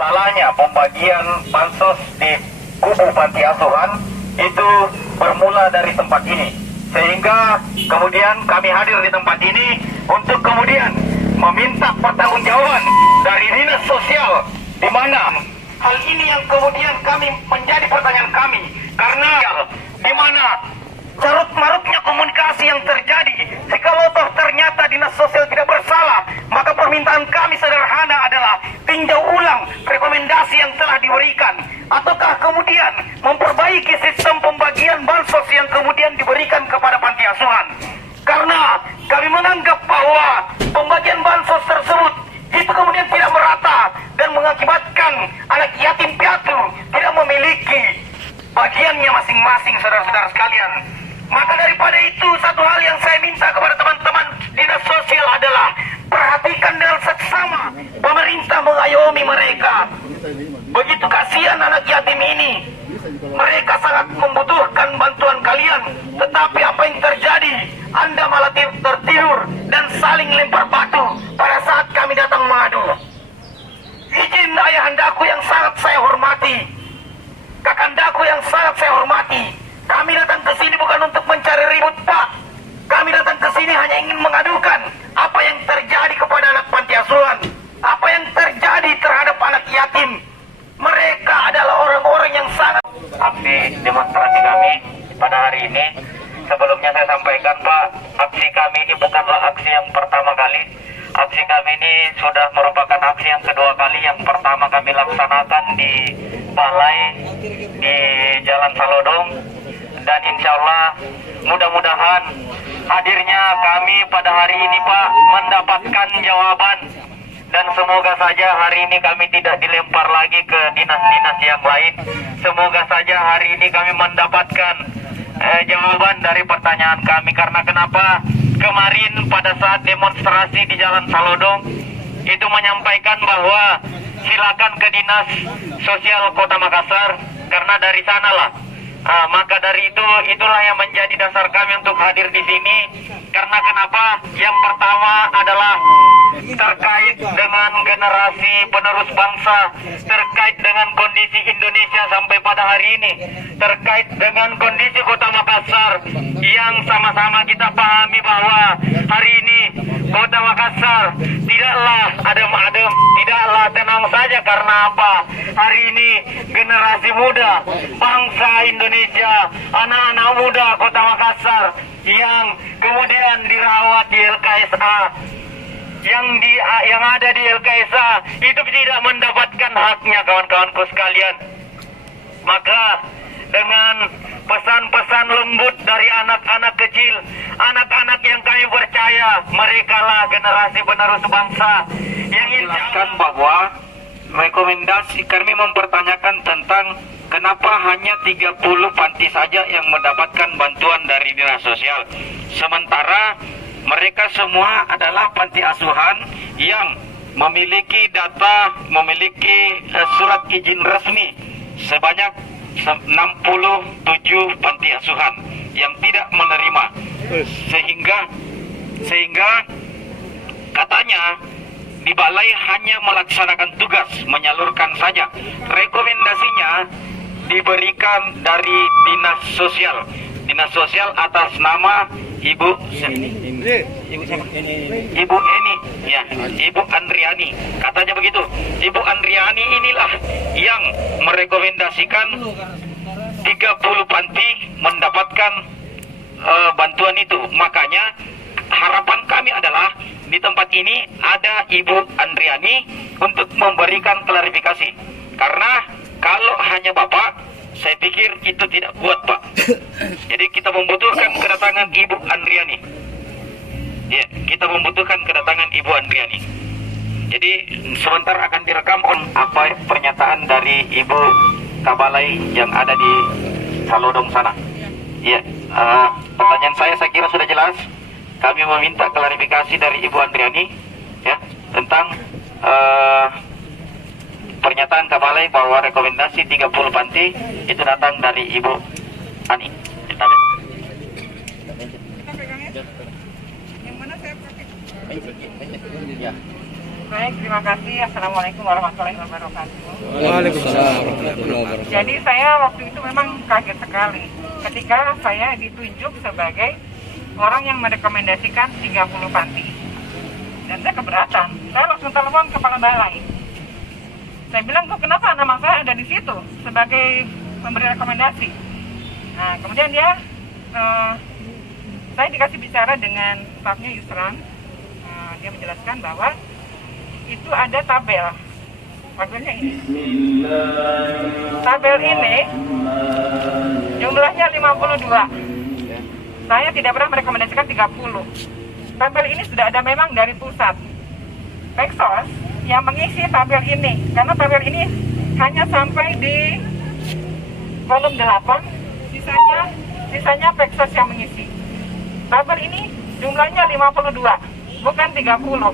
salahnya pembagian bansos di kubu panti asuhan itu bermula dari tempat ini, sehingga kemudian kami hadir di tempat ini untuk kemudian meminta pertanggungjawaban dari dinas sosial, di mana hal ini yang kemudian kami menjadi pertanyaan kami, karena di mana carut-marutnya komunikasi yang terjadi. Jikalau toh ternyata dinas sosial tidak bersalah, maka permintaan kami sederhana adalah tinjau ulang rekomendasi yang telah diberikan, ataukah kemudian memperbaiki sistem pembagian bansos yang kemudian diberikan kepada panti asuhan. Karena kami menganggap bahwa pembagian bansos tersebut itu kemudian tidak merata dan mengakibatkan anak yatim piatu tidak memiliki bagiannya masing-masing, saudara-saudara sekalian. Maka daripada itu, satu hal yang saya minta kepada teman-teman dinas sosial adalah perhatikan dengan seksama pemerintah mengayomi mereka. Begitu kasihan anak yatim ini, mereka sangat membutuhkan bantuan kalian, tetapi apa yang terjadi? Anda malah tertidur dan saling lempar batu pada saat kami datang mengadu. Izin ayahandaku yang sangat saya hormati, kakandaku yang sangat saya hormati, kami datang ke sini bukan untuk mencari ribut, Pak. Kami datang ke sini hanya ingin mengadukan apa yang terjadi kepada anak panti asuhan, apa yang terjadi terhadap anak yatim. Mereka adalah orang-orang yang sangat. Aksi demonstrasi kami pada hari ini, sebelumnya saya sampaikan, Pak, aksi kami ini bukanlah aksi yang pertama kali. Aksi kami ini sudah merupakan aksi yang kedua kali. Yang pertama kami laksanakan di Balai di Jalan Salodong, dan insya Allah mudah-mudahan hadirnya kami pada hari ini, Pak, mendapatkan jawaban, dan semoga saja hari ini kami tidak dilempar lagi ke dinas-dinas yang lain. Semoga saja hari ini kami mendapatkan jawaban dari pertanyaan kami. Karena kenapa kemarin pada saat demonstrasi di Jalan Salodong itu menyampaikan bahwa silakan ke dinas sosial Kota Makassar, karena dari sanalah. Maka dari itulah yang menjadi dasar kami untuk hadir di sini. Karena kenapa? Yang pertama adalah terkait dengan generasi penerus bangsa, terkait dengan kondisi Indonesia sampai pada hari ini, terkait dengan kondisi Kota Makassar yang sama-sama kita pahami bahwa hari ini Kota Makassar tidaklah adem-adem, tidaklah tenang saja. Karena apa? Hari ini generasi muda bangsa Indonesia, anak-anak muda Kota Makassar yang kemudian dirawat di LKSA, yang ada di LKSA itu tidak mendapatkan haknya, kawan-kawanku sekalian. Maka dengan pesan-pesan lembut dari anak-anak kecil, anak-anak yang kami percaya mereka lah generasi penerus bangsa, yang inginkan bahwa rekomendasi kami mempertanyakan tentang kenapa hanya 30 panti saja yang mendapatkan bantuan dari dinas sosial, sementara mereka semua adalah panti asuhan yang memiliki data, memiliki surat izin resmi sebanyak 67 panti asuhan yang tidak menerima, sehingga katanya di balai hanya melaksanakan tugas, menyalurkan saja. Rekomendasinya diberikan dari dinas sosial atas nama Ibu Eni, ya, Ibu Andriani, katanya begitu. Ibu Andriani inilah yang merekomendasikan 30 panti mendapatkan bantuan itu. Makanya harapan kami adalah di tempat ini ada Ibu Andriani untuk memberikan klarifikasi. Karena kalau hanya Bapak, saya pikir itu tidak kuat, Pak. Jadi kita membutuhkan kedatangan Ibu Andriani. Ya, kita membutuhkan kedatangan Ibu Andriani. Jadi sebentar akan direkam apa pernyataan dari Ibu Kabalai yang ada di Salodong sana. Ya, pertanyaan saya kira sudah jelas. Kami meminta klarifikasi dari Ibu Andriani, ya, tentang pernyataan Kabalai bahwa rekomendasi 30 panti itu datang dari Ibu Ani. Yang mana saya pakai? Ya. Baik, terima kasih. Assalamualaikum warahmatullahi wabarakatuh. Waalaikumsalam warahmatullahi wabarakatuh. Jadi saya waktu itu memang kaget sekali ketika saya ditunjuk sebagai orang yang merekomendasikan 30 panti. Dan saya keberatan. Saya langsung telepon kepala balai. Saya bilang, kok kenapa nama saya ada di situ sebagai memberi rekomendasi? Nah, kemudian saya dikasih bicara dengan stafnya Yusran. Dia menjelaskan bahwa itu ada tabel. Tabelnya ini. Tabel ini jumlahnya 52. Saya tidak pernah merekomendasikan 30. Tabel ini sudah ada memang dari pusat. Peksos yang mengisi tabel ini, karena tabel ini hanya sampai di kolom 8, sisanya Peksos yang mengisi. Tabel ini jumlahnya 52, bukan 30.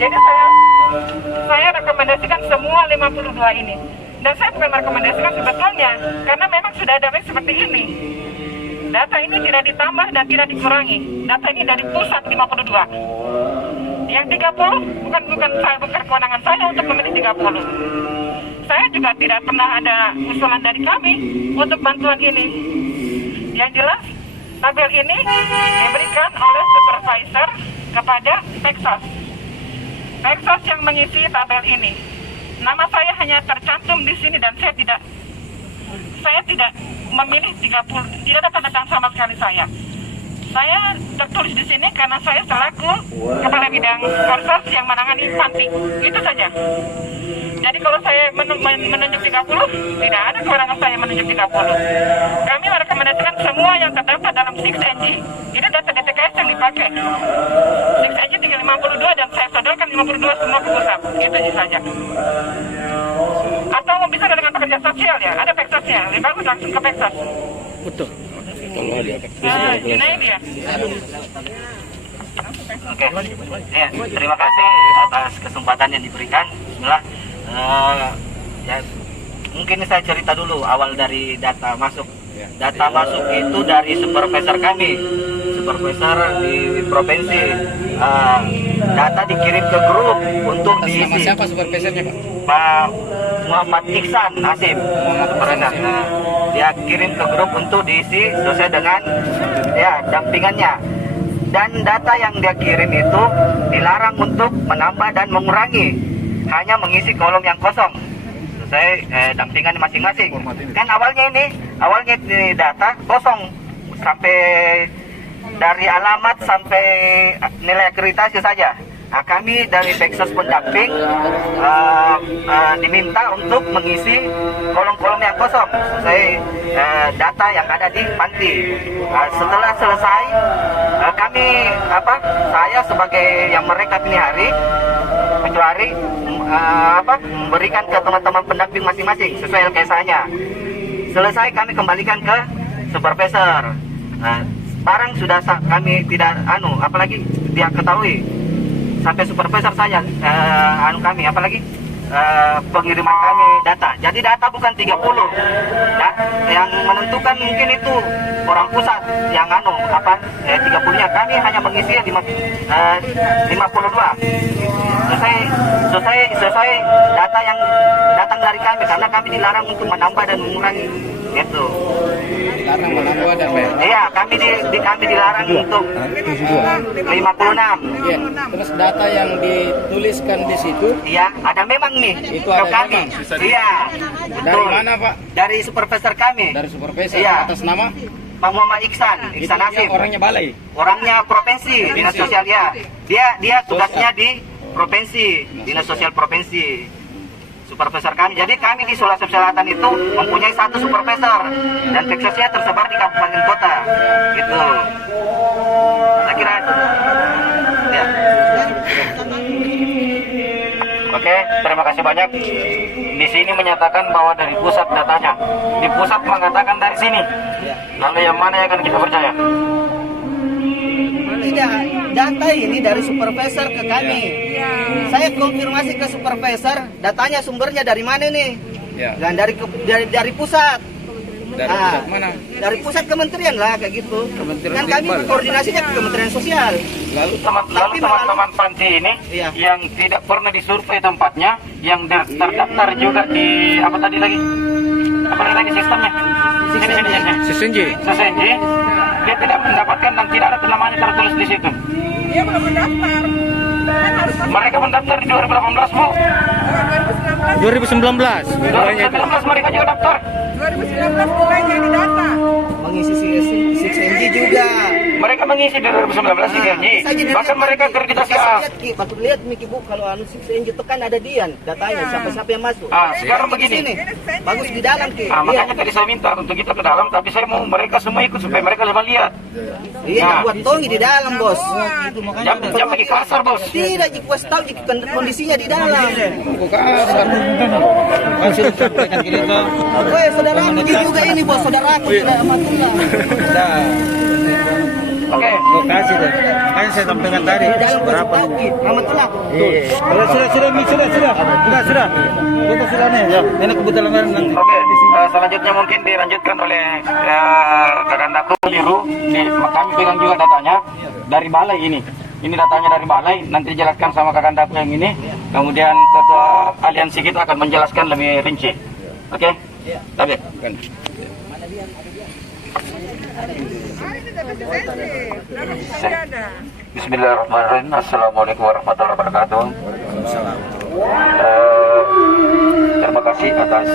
Jadi saya rekomendasikan semua 52 ini. Dan saya bukan merekomendasikan sebetulnya, karena memang sudah ada seperti ini. Data ini tidak ditambah dan tidak dikurangi. Data ini dari pusat 52. Yang 30 bukan kewenangan saya untuk memilih 30. Saya juga tidak pernah ada usulan dari kami untuk bantuan ini. Yang jelas, tabel ini diberikan oleh supervisor kepada Peksos. Peksos yang mengisi tabel ini. Nama saya hanya tercantum di sini dan saya tidak memilih 30, tidak ada tanda tangan sama sekali saya. Saya tertulis di sini karena saya selaku kepala bidang Korsos yang menangani panti. Itu saja. Jadi kalau saya menunjuk 30, tidak ada kewenangan saya menunjuk 30. Kami merekomendasikan semua yang terdaftar dalam 6NG. Ini data DTKS yang dipakai. 6NG tinggal 52 dan saya sodorkan 52 semua ke pusat. Itu saja. Atau bisa dengan pekerja sosial ya, ada Peksosnya. Lebih bagus langsung ke Peksos. Betul. Kalau ada Junaidi ya. Oke, ya, terima kasih atas kesempatan yang diberikan. Bismillah. Ya, mungkin saya cerita dulu awal dari data masuk. Data masuk itu dari supervisor kami, supervisor di provinsi. Data dikirim ke grup untuk diisi. Nama siapa supervisornya, Pak? Pak Muhammad Iksan Asim. Nah, dia kirim ke grup untuk diisi sesuai dengan ya dampingannya. Dan data yang dia kirim itu dilarang untuk menambah dan mengurangi, hanya mengisi kolom yang kosong sesuai dampingan masing-masing. Kan awalnya ini data kosong sampai dari alamat sampai nilai akreditasi saja. Nah, kami dari Peksos pendamping diminta untuk mengisi kolom-kolom yang kosong sesuai data yang ada di panti. Setelah selesai, saya sebagai yang merekap ini hari memberikan ke teman-teman pendamping masing-masing sesuai LKSA-nya. Selesai kami kembalikan ke supervisor. Barang sudah kami tidak apalagi dia ketahui sampai supervisor saya kami apalagi pengiriman kami data. Jadi data bukan 30. Yang menentukan mungkin itu orang pusat yang 30-nya. Kami hanya mengisi 52. Sesuai data yang datang dari kami, karena kami dilarang untuk menambah dan mengurangi. Gitu. Dilarang menambah dan iya, kami dilarang untuk 56. Iya. Terus data yang dituliskan di situ? Iya, ada memang nih. Itu ada kami. Iya. Dari mana, Pak? Dari supervisor kami. Dari supervisor. Iya. Atas nama? Pak Muhammad Iksan Asim. Orangnya balai. Orangnya provinsi, dinas sosial ya. Dia tugasnya di provinsi, dinas sosial provinsi. Supervisor kami. Jadi kami di Sulawesi Selatan itu mempunyai satu supervisor dan Peksosnya tersebar di kabupaten kota. Gitu. Saya kira ya. Oke, terima kasih banyak. Di sini menyatakan bahwa dari pusat datanya. Di pusat mengatakan dari sini. Lalu yang mana yang akan kita percaya? Tidak, data ini dari supervisor ke kami. Saya konfirmasi ke supervisor, datanya sumbernya dari mana nih? Ya. Dan dari pusat. Dari Ah, pusat mana? dari pusat kementerian lah kayak gitu. Kementerian Kan kami Sosial. koordinasinya ke Kementerian Sosial. Lalu Lalu teman-teman panti ini Iya. yang tidak pernah disurvei tempatnya, yang terdaftar juga di apa tadi lagi? Apa lagi sistemnya? Sini. Sesenji. Sesenji, dia tidak mendapatkan dan tidak ada namanya tertulis di situ. Dia belum mendaftar. Kan harus masuk Mereka mendaftar di 2018, Bu. 2019. 2019 mereka juga daftar. 2019 mulainya di data. Mengisi 6MG juga. Mereka mengisi di 2019 di Genji. Bahkan mereka akreditasi A. Patut lihat Miki Bu, kalau anu 6MG itu kan ada Dian datanya siapa-siapa yang masuk. Sekarang begini. Sini. Bagus di dalam Ki. Iya. Makanya tadi saya minta untuk kita ke dalam, tapi saya mau mereka semua ikut supaya mereka semua lihat. Iya, Nah. buat tongi di dalam, Bos. Jangan lagi kasar, Bos. Tidak, Jika tahu jika kondisinya di dalam. Woi, saudara aku juga ini, Bos. Saudara aku tidak amatullah. Oke. Lokasi deh. Kan saya sampaikan tadi. Di dalam berapa? Amatullah. Sudah. Foto sudah nih. Ya, ini kebetulan nanti. Oke, selanjutnya mungkin dilanjutkan oleh Kagandaku Biru. Kami pegang juga datanya dari balai ini. Ini datanya dari balai, nanti dijelaskan sama Kagandaku yang ini. Kemudian ketua aliansi kita akan menjelaskan lebih rinci. Oke? Oke. Bismillahirrahmanirrahim. Assalamualaikum warahmatullahi wabarakatuh. Terima kasih atas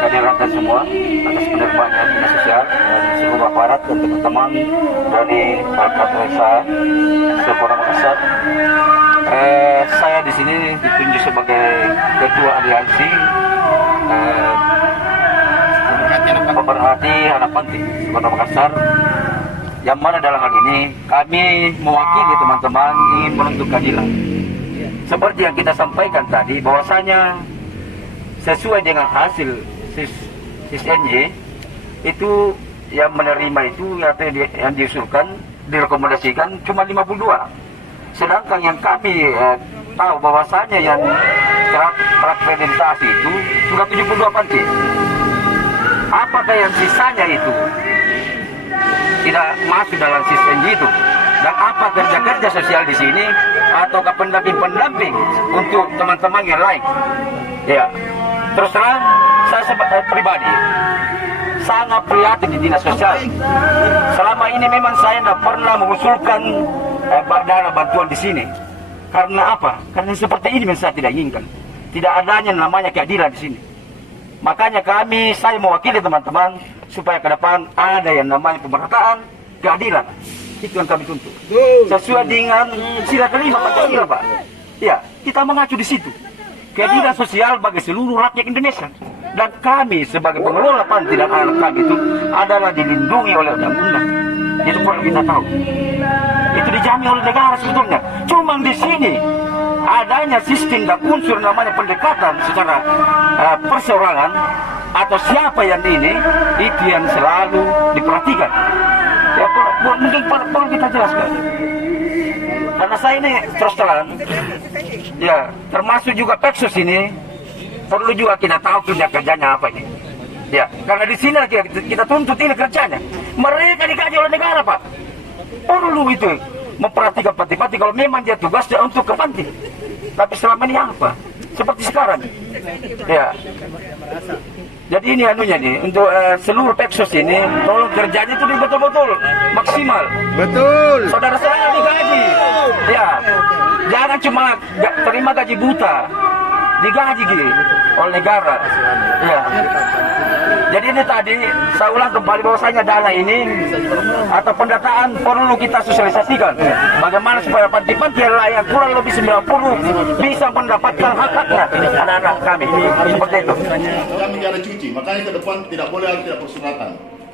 kehadiran dan semua, atas penerimaan dinas sosial dan seluruh aparat dan teman-teman dari Bakat Desa Sepora Makassar. Saya di sini ditunjuk sebagai ketua aliansi pemerhati anak panti Kota Makassar, yang mana dalam hal ini kami mewakili teman-teman ingin menuntut keadilan. Seperti yang kita sampaikan tadi, bahwasanya sesuai dengan hasil SIS-NJ itu yang menerima itu yang diusulkan, direkomendasikan cuma 52. Sedangkan yang kami tahu bahwasanya yang terakreditasi itu sudah 72 panti. Apakah yang sisanya itu tidak masuk dalam SIS-NJ itu? Dan apa kerja-kerja sosial di sini ataukah pendamping-pendamping untuk teman-teman yang lain? Ya, terus terang saya sebagai pribadi sangat prihatin di dinas sosial. Selama ini memang saya tidak pernah mengusulkan dana bantuan di sini. Karena apa? Karena seperti ini memang saya tidak inginkan. Tidak adanya namanya keadilan di sini. Makanya saya mewakili teman-teman supaya ke depan ada yang namanya pemerataan, keadilan. Itu yang kami tuntut. Sesuai dengan sila kelima Pancasila, Pak. Ya, kita mengacu di situ. Keadilan sosial bagi seluruh rakyat Indonesia. Dan kami sebagai pengelola panti dan anak kami itu adalah dilindungi oleh undang-undang. Itu perlu kita tahu. Itu dijamin oleh negara sebetulnya. Cuma di sini adanya sistem dan unsur namanya pendekatan secara perseorangan atau siapa yang ini, itu yang selalu diperhatikan. Ya, mungkin perlu kita jelaskan. Karena saya ini terus terang, ya termasuk juga Peksus ini perlu juga kita tahu kerja-kerjanya apa ini. Ya, karena di sini kita tuntut ini kerjanya. Mereka digaji oleh negara, Pak. Perlu itu memperhatikan panti-panti kalau memang dia tugasnya untuk ke panti. Tapi selama ini apa? Seperti sekarang. Ya. Jadi ini anunya nih, untuk seluruh Peksos ini, tolong kerjanya itu betul-betul maksimal. Betul. Saudara-saudara digaji. Ya. Jangan cuma terima gaji buta. Digaji oleh negara. Ya. Jadi ini tadi saya ulang kembali bahwasanya dana ini atau pendataan perlu kita sosialisasikan. Bagaimana supaya panti-panti yang layak kurang lebih 90 bisa mendapatkan hak-haknya anak-anak kami. Seperti itu. Kami tidak ada cuci, makanya ke depan tidak boleh ada tidak persuratan.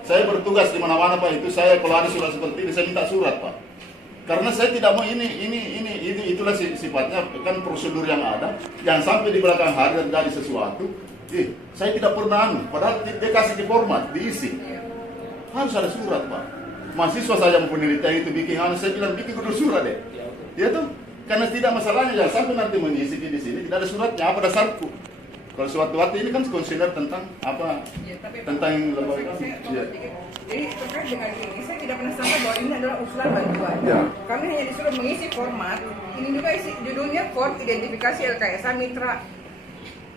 Saya bertugas di mana-mana Pak, itu saya kalau ada surat seperti ini saya minta surat Pak. Karena saya tidak mau ini itulah sifatnya kan prosedur yang ada. Jangan sampai di belakang hari dan jadi sesuatu. Saya tidak pernah padahal dia kasih di format, diisi. Harus ada surat Pak. Mahasiswa saya yang penelitian itu bikin, saya bilang bikin kudu surat deh. Ya tuh, karena tidak masalahnya jangan sampai nanti mengisi di sini tidak ada suratnya apa dasarku. Kalau sewaktu-waktu ini kan konseler tentang apa? Ya, tapi Tentang lembaga. saya Iya. Jadi terkait dengan ini, saya tidak pernah sangka bahwa ini adalah usulan bantuan. Ya. Kami hanya disuruh mengisi format. Ini juga isi judulnya form identifikasi LKSA Mitra.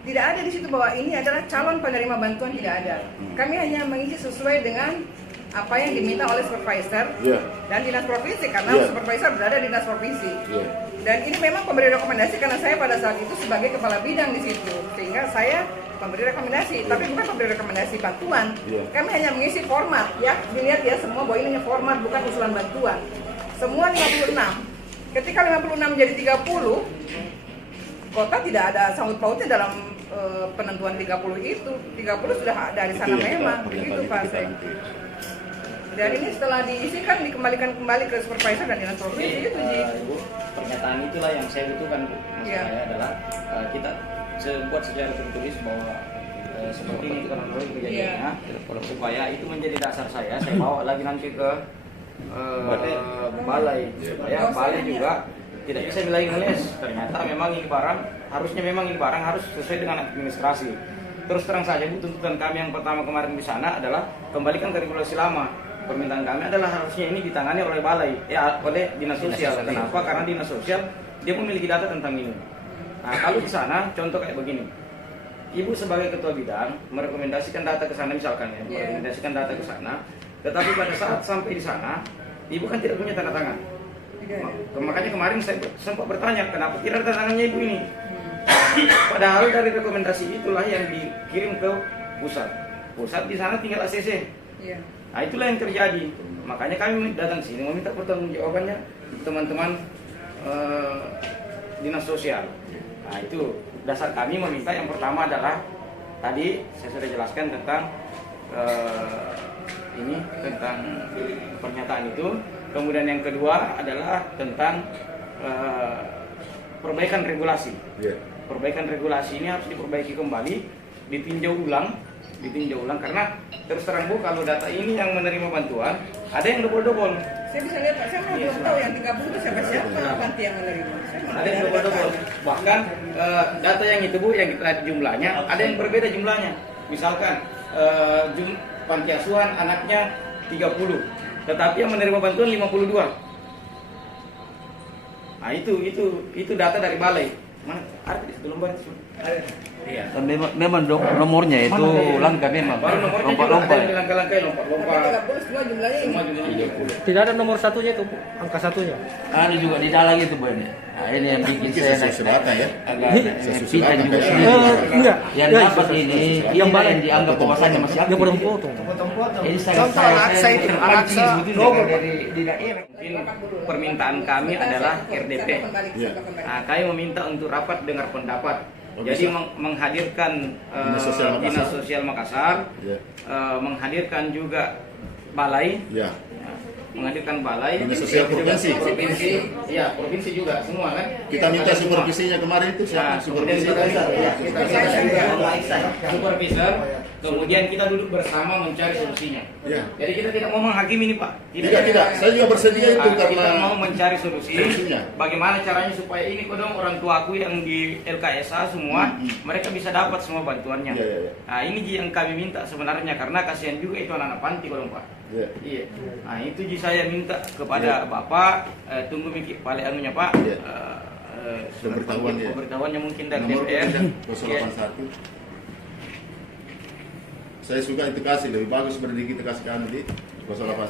Tidak ada di situ bahwa ini adalah calon penerima bantuan, tidak ada. Kami hanya mengisi sesuai dengan apa yang diminta oleh supervisor Iya. dan dinas provinsi karena Iya. supervisor berada di dinas provinsi. Iya. Dan ini memang pemberi rekomendasi karena saya pada saat itu sebagai kepala bidang di situ, sehingga saya memberi rekomendasi, tapi bukan memberi rekomendasi bantuan. Iya. Kami hanya mengisi format, ya dilihat ya semua bahwa ini hanya format bukan usulan bantuan. Semua 56. Ketika 56 menjadi 30, kota tidak ada sangkut pautnya dalam penentuan 30 itu. 30 sudah dari sana Itu yang memang, kita- begitu pernyataan Pak. itu kita Saya. nanti. Dan ini setelah diisikan dikembalikan kembali ke supervisor dan dinas provinsi itu Ji. Ibu, pernyataan itulah yang saya butuhkan, Bu. Maksud Iya. saya adalah kita buat secara tertulis bahwa seperti ini kronologi kejadiannya, supaya itu menjadi dasar saya bawa lagi nanti ke balai, supaya balai juga tidak bisa nilai nulis. Ternyata memang ini barang harus sesuai dengan administrasi. Terus terang saja Bu, tuntutan kami yang pertama kemarin di sana adalah kembalikan ke regulasi lama. Permintaan kami adalah harusnya ini ditangani oleh balai, oleh dinas sosial. Kenapa? Karena dinas sosial dia memiliki data tentang ini. Nah, kalau di sana contoh kayak begini, Ibu sebagai ketua bidang merekomendasikan data ke sana misalkan ya, merekomendasikan data ke sana, tetapi pada saat sampai di sana, Ibu kan tidak punya tanda tangan. Makanya kemarin saya sempat bertanya, kenapa tidak ada tanda tangannya Ibu ini? Padahal dari rekomendasi itulah yang dikirim ke pusat. Pusat di sana tinggal ACC. Iya. Nah, itulah yang terjadi. Makanya kami datang sini meminta pertanggungjawabannya teman-teman dinas sosial. Nah, itu dasar kami meminta yang pertama adalah tadi saya sudah jelaskan tentang tentang pernyataan itu. Kemudian yang kedua adalah tentang perbaikan regulasi. Iya. Perbaikan regulasi ini harus diperbaiki kembali, ditinjau ulang karena terus terang Bu, kalau data ini yang menerima bantuan ada yang double-double. Saya bisa lihat Pak, saya malah belum tahu yang 30 itu siapa nanti yang menerima. Ada yang double-double. Bahkan data yang itu Bu, yang kita jumlahnya ada yang berbeda jumlahnya. Misalkan panti asuhan anaknya 30, tetapi yang menerima bantuan 52. Nah, itu data dari balai. Mana? Ada di situ lembar itu. Iya. Dan memang nomornya itu langka memang. Baru nomornya juga ada yang langkah-langkah lompat-lompat. 30 semua jumlahnya ini. Semua jumlahnya 30. Tidak ada nomor satunya itu, angka satunya. Ada juga di dalam itu Bu ini. Nah, ini yang bikin Mungkin saya sesuai data ya. agak Sesuai kita data juga ya. sendiri. Enggak. Yang Ya, dapat ini yang dianggap bahwasanya masih Dia aktif. potong-potong. Ini Contoh Al-Aqsa itu, Al-Aqsa double. di daerah. Mungkin permintaan kami adalah RDP. Iya. Nah, kami meminta untuk rapat dengar pendapat. Jadi menghadirkan Dinas Sosial Makassar, Iya. menghadirkan juga balai, Iya. menghadirkan balai, Dinas Sosial Provinsi. provinsi, ya provinsi juga semua kan. Kita minta Ada semua. supervisinya kemarin itu Nah, siapa? kemudian Supervisi. kita supervisor, kemudian kita duduk bersama mencari solusinya. Iya. Jadi kita tidak mau menghakimi nih Pak. Tidak. Saya juga bersedia itu Kita karena mau mencari solusinya. Bagaimana caranya supaya ini kodong orang tua aku yang di LKSA semua mereka bisa dapat semua bantuannya. Iya. Nah, ini Ji yang kami minta sebenarnya karena kasihan juga itu anak-anak panti kodong Pak. Iya. Iya. Nah, itu Ji saya minta kepada Bapak tunggu mikir balik anunya Pak. Iya. Pemberitahuannya mungkin dari Nomor DPR. 081. Saya suka itu kasih lebih bagus berdiri kita kasih kami di 081.